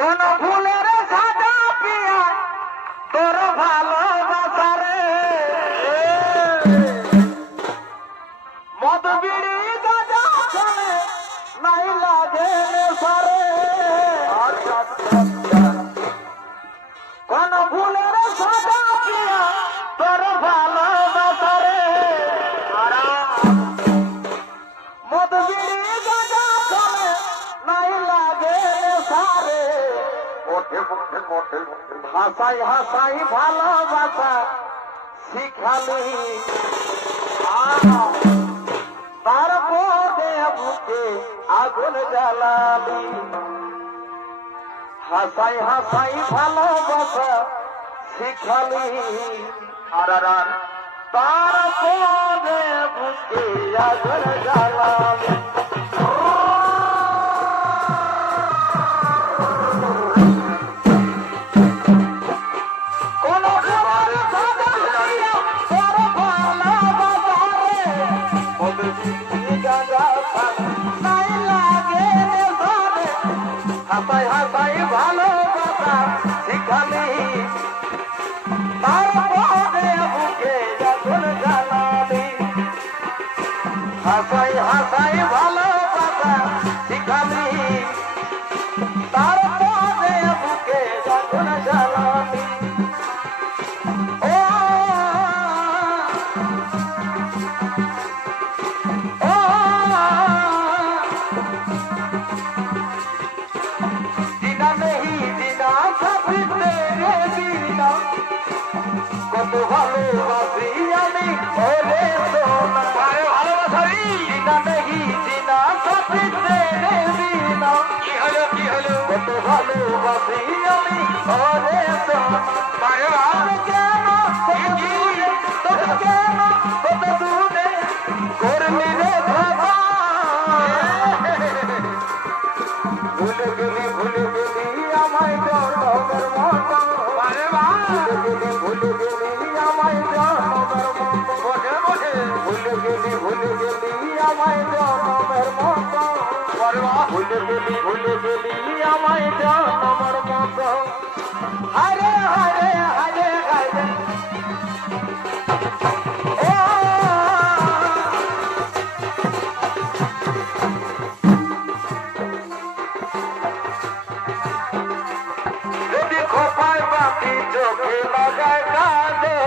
কোন ফুলের সাজা পিয়া তোর ভালোবাসা রে মদ বিড়ি গাজা চলে নাই লাগে সারে কোন ফুলের সাজা পিয়া তোর ভালোবাসা রে মদ বিড়ি গাজা চলে নাই লাগে সারে হাসাই হাসাই ভালোবাসা শিখালি তারপরে বুকে আগুন জ্বালালি হাসাই হাসাই ভালোবাসা শিখালি তারপরে বুকে আগুন জ্বালালি হাসাই হাসাই ভালোবাসা শিখালি তারপরে বুকে আগুন জ্বালালি হাসাই হাসাই ভালোবাসা শিখালি তারপরে বুকে আগুন জ্বালালি কত ভালোবাসি আমি ওরে সোনা ভালোবাসারি জিনা নেহি জিনা সাথে তেরে বিনা কি হলো কত ভালোবাসি আমি ওরে সোনা কেন তোকে কেন কত দূরে করলি রে বাবা ভুলে গেলি আমায় জনমের মতো ভুলে গেলি আমায় জনমের মতো ভুলে গেলি আমায় জনমের মতো ভুলে গেলি আমায় জনমের মতো হারে হারে হারে হারে চোখে লাগায় কাঁদে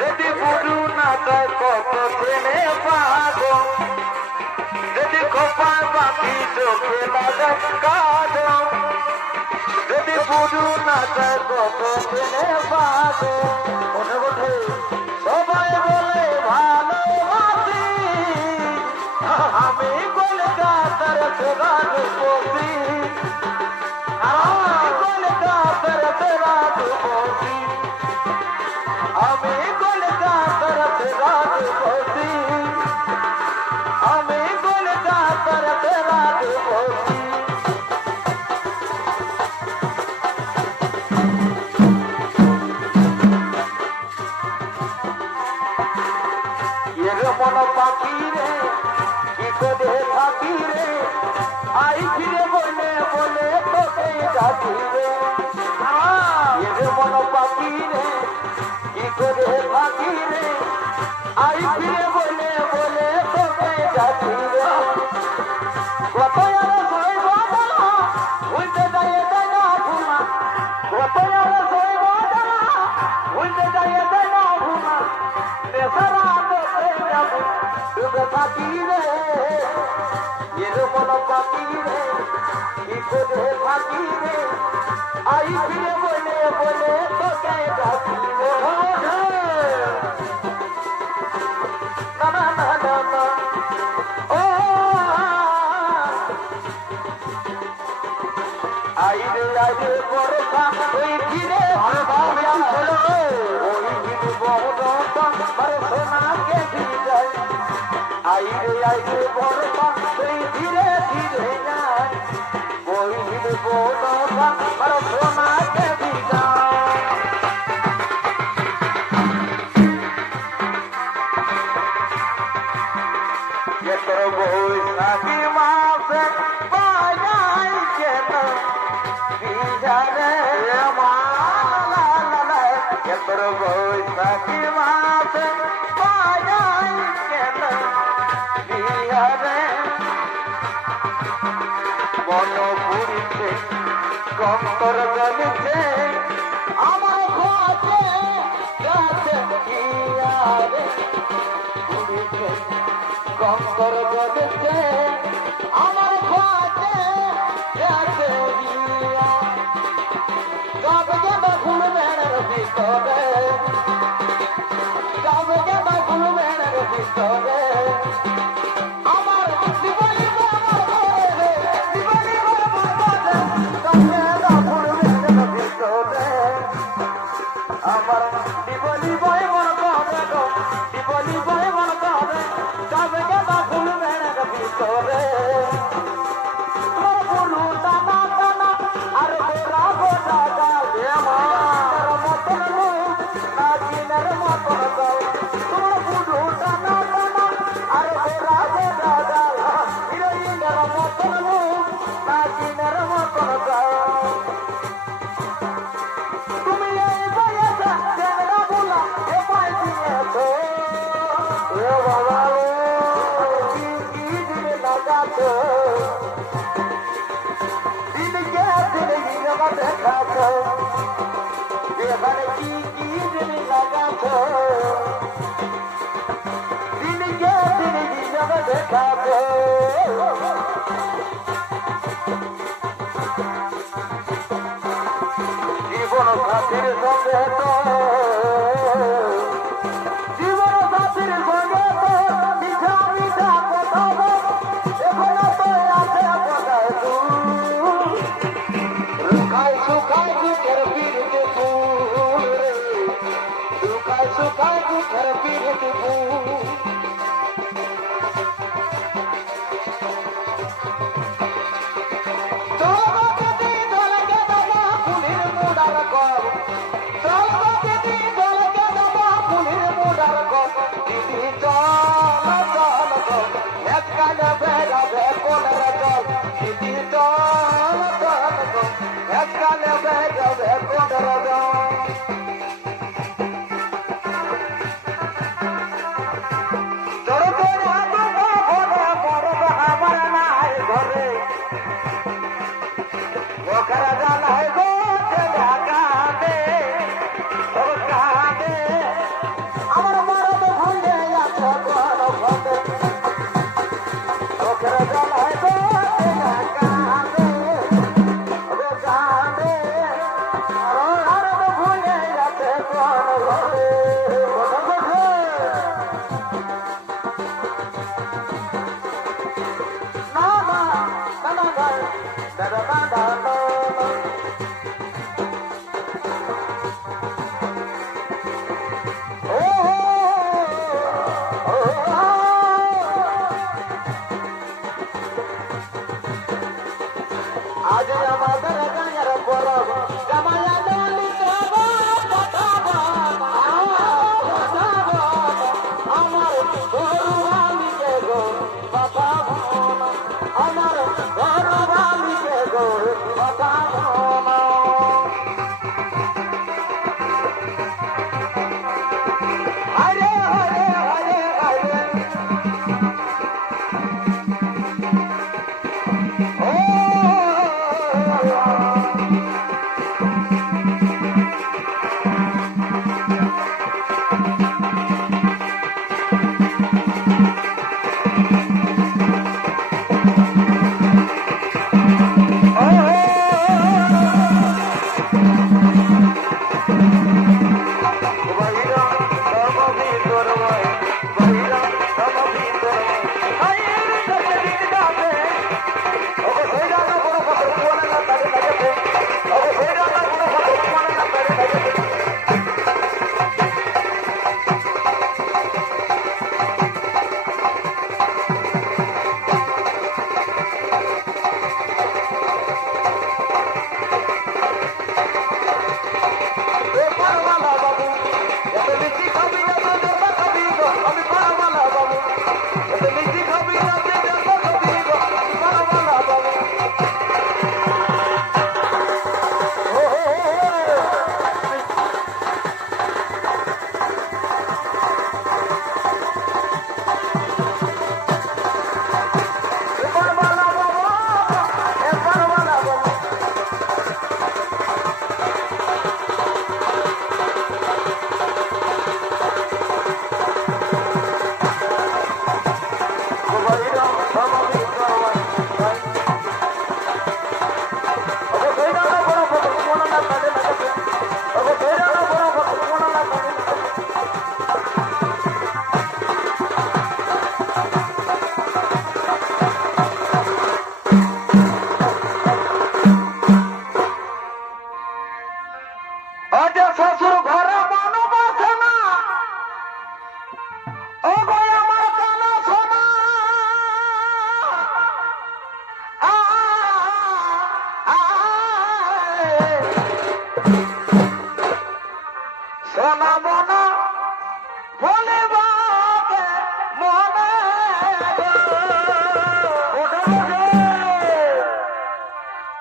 যদি বুঝু না তাই কত ছেলে পাগো যদি খোপায় বাকি চোখে লাগায় কাঁদে যদি বুঝু না তাই কত ছেলে পাগো মনে ওঠে সবাই বলে ভালোবাসি আমি কলকাতার রাজপতি আমি কলকাতার রাজপতি আমি কলকাতার রাজপতি মন পাখি রে কি করে থাকি রে আই ফিরে বলে বলে তোকে ডাকি রে মন পাখি রে কি করে থাকি রে আই ফিরে বলে বলে তোকে ডাকি রে কত আর সইব না উল্টে যায় যায় না ভুনা কত আর সইব না উল্টে যায় যায় না ভুনা বেসারা তোকে যাব ডুবে থাকি রে মন পাখি রে কি করে থাকি রে আই ফিরে বলে বলে তোকে ডাকি রে না না না না না ও আই রে বড়টা ওই ফিরে ওই ফিরে বড়টা আরে সোনাকে দিয়ে আই রে বড়টা ওই ধীরে ধীরে যায় ওই ফিরে বড়টা আরে সোনাকে দিয়ে তোর বই সাকি মাসে বাজাই কেন জানে কেতর বৈশাখী মাসে পাই কেন বিহারে মন পুরিছে কন্তর গলিছে আমার ঘরে গাছে ইয়ারে পুরিছে কন্তর গলিছে আমার ঘরে গাছে ইয়া তবে কেন ফুল বেড়ার ভিতরে তবে কেন ফুল বেড়ার ভিতরে আমার জীবনী আমার জীবনী বই মন করে গো জীবনী বই মন করে তবে কেন ফুল বেড়ার ভিতরে ফুলু টানা টানা আর গোরা গোরা গাল আমার মতন না কিনের মতন গাল তোমার ফুলু টানা টানা আর গোরা গোরা গাল হিরোইনের মতন না কিনের মতন গাল তুমি এই বয়সে চেংড়া বুলা এ পাই দিয়েছো এ বাবা কি কি দিনে লাগাছো দিনকে দিনে হিরবা দেখাছো এখানে কি কি দিনে লাগাছো দিনকে দিনে হিরবা দেখাছো জীবন সাথীর সঙ্গে তো জীবন সাথীর সঙ্গে তো মিঠা মিঠা কথা এখন তো আছে কোথায় সুখায় সুখায় দুঃখের বিরুদ্ধে ফুল সুখায় সুখায় দুঃখের বিরুদ্ধে ফুল আজ আমাদের গায়ের পরব জামায়া দলি আমার গরু বালিকে গো বাবা আমার গরু বালিকে গো বাবা হরে হরে হরে হরে Oh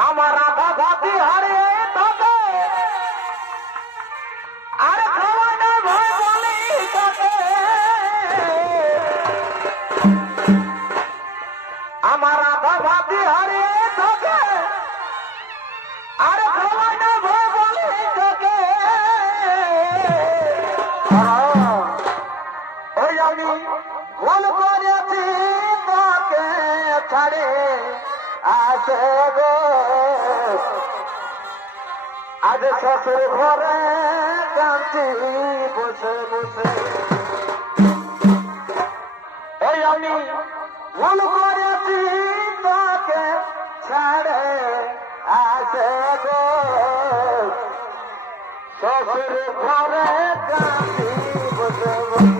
আমার আধা ভাতি হারিয়ে থাকে আর খাওয়া না ভয় বলি থাকে আমার আধা ভাতি হারিয়ে থাকে আর খাওয়া না ভয় বলি থাকে ওই আমি ভুল করেছি তাকে ছাড়ে আসে গো আজ শ্বশুর ঘরে কাঁদছি বসে বসে ওই আমি ভুল করেছি তাকে ছাড়ে আসে গো শ্বশুর ঘরে কাঁদছি বসে বসে